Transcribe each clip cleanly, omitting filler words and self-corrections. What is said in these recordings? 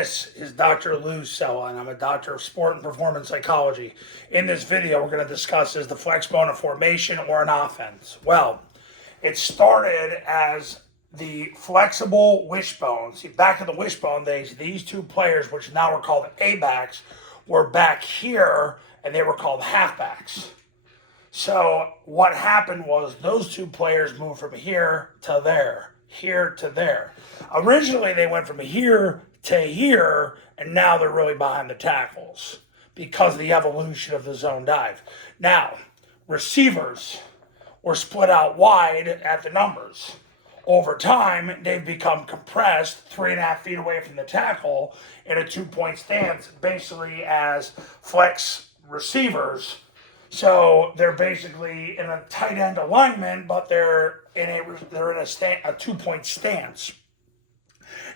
This is Dr. Lou Sella, and I'm a doctor of sport and performance psychology. In this video, we're going to discuss is the flexbone a formation or an offense? Well, it started as the flexible wishbone. See, back in the wishbone days, these two players, which now are called A-backs, were back here, and they were called halfbacks. So what happened was those two players moved from here to there, here to there. Originally, they went from here to here, and now they're really behind the tackles because of the evolution of the zone dive. Now, receivers were split out wide at the numbers. Over time, they've become compressed 3.5 feet away from the tackle in a 2-point stance, basically as flex receivers. So they're basically in a tight end alignment, but they're in a 2-point stance.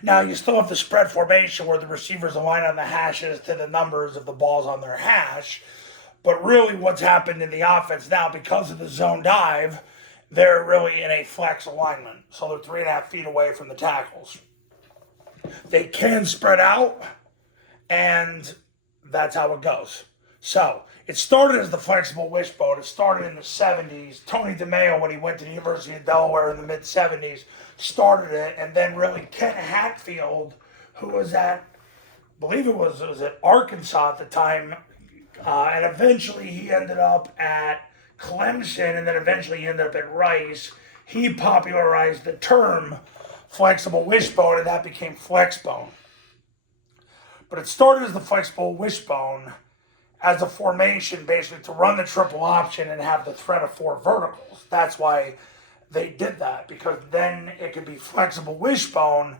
Now, you still have the spread formation where the receivers align on the hashes to the numbers of the balls on their hash. But really what's happened in the offense now, because of the zone dive, they're really in a flex alignment. So they're 3.5 feet away from the tackles. They can spread out, and that's how it goes. So it started as the flexible wishbone. It started in the 70s. Tony DeMeo, when he went to the University of Delaware in the mid-70s, started it. And then really Ken Hatfield, who was at, I believe it was at Arkansas at the time, and eventually he ended up at Clemson, and then eventually he ended up at Rice. He popularized the term flexible wishbone, and that became flexbone. But it started as the flexible wishbone as a formation, basically to run the triple option and have the threat of 4 verticals. That's why they did that, because then it could be flexible wishbone,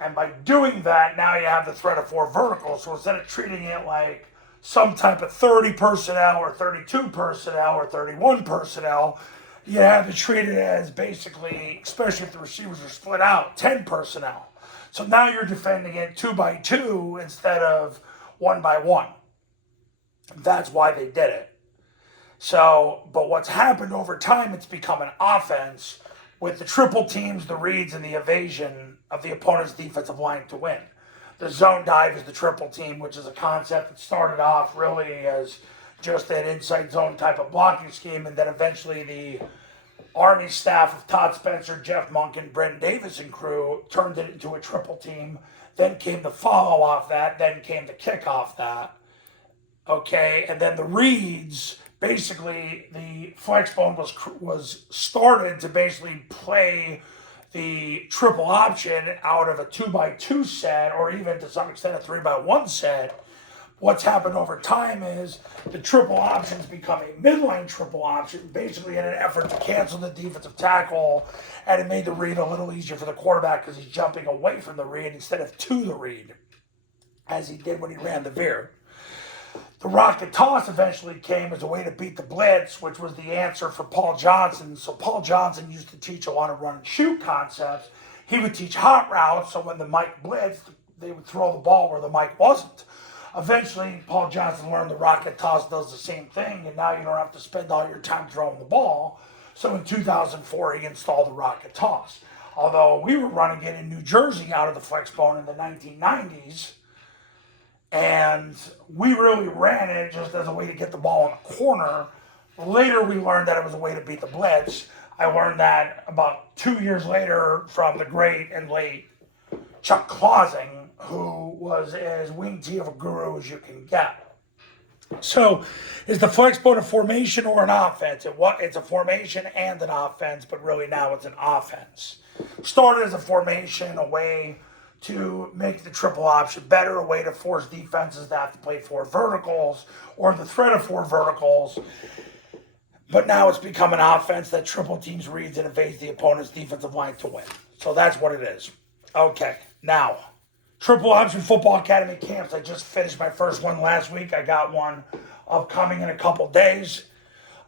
and by doing that, now you have the threat of 4 verticals. So instead of treating it like some type of 30 personnel or 32 personnel or 31 personnel, you have to treat it as basically, especially if the receivers are split out, 10 personnel. So now you're defending it 2 by 2 instead of 1 by 1. That's why they did it. So, but what's happened over time, it's become an offense with the triple teams, the reads, and the evasion of the opponent's defensive line to win. The zone dive is the triple team, which is a concept that started off really as just an inside zone type of blocking scheme, and then eventually the Army staff of Todd Spencer, Jeff Monk, and Brendan Davis and crew turned it into a triple team. Then came the follow off that, then came the kick off that. Okay, and then the reads, basically the flexbone was started to basically play the triple option out of a 2 by 2 set, or even to some extent a 3 by 1 set. What's happened over time is the triple options become a midline triple option, basically in an effort to cancel the defensive tackle, and it made the read a little easier for the quarterback because he's jumping away from the read instead of to the read, as he did when he ran the veer. The rocket toss eventually came as a way to beat the blitz, which was the answer for Paul Johnson. So Paul Johnson used to teach a lot of run and shoot concepts. He would teach hot routes, so when the Mike blitzed, they would throw the ball where the Mike wasn't. Eventually, Paul Johnson learned the rocket toss does the same thing, and now you don't have to spend all your time throwing the ball. So in 2004, he installed the rocket toss. Although we were running it in New Jersey out of the flexbone in the 1990s, and we really ran it just as a way to get the ball in the corner. Later, we learned that it was a way to beat the blitz. I learned that about 2 years later from the great and late Chuck Clausing, who was as wing tee of a guru as you can get. So, is the flexbone a formation or an offense? It's a formation and an offense, but really now it's an offense. Started as a formation, a way to make the triple option better, a way to force defenses to have to play 4 verticals or the threat of 4 verticals. But now it's become an offense that triple teams reads and evades the opponent's defensive line to win. So that's what it is. Okay, now, Triple Option Football Academy camps. I just finished my first one last week. I got one upcoming in a couple days.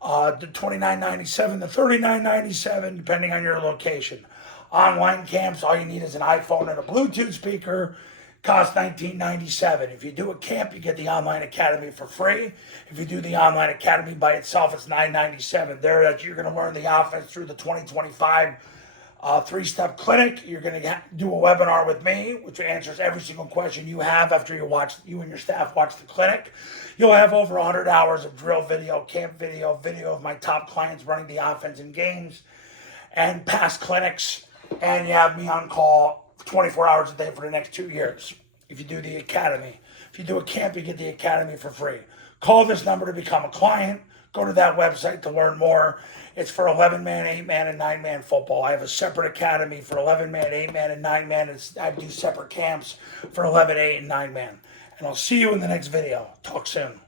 The $29.97 to $39.97, depending on your location. Online camps, all you need is an iPhone and a Bluetooth speaker. Costs $19.97. If you do a camp, you get the online academy for free. If you do the online academy by itself, it's $9.97. There, that you're going to learn the offense through the 2025 3-step clinic. You're going to do a webinar with me, which answers every single question you have after you and your staff watch the clinic. You'll have over 100 hours of drill video, camp video, video of my top clients running the offense in games, and past clinics. And you have me on call 24 hours a day for the next 2 years. If you do the academy, if you do a camp, you get the academy for free. Call this number to become a client. Go to that website to learn more. It's for 11-man, 8-man, and 9-man football. I have a separate academy for 11-man, 8-man, and 9-man. I do separate camps for 11, 8, and 9-man. And I'll see you in the next video. Talk soon.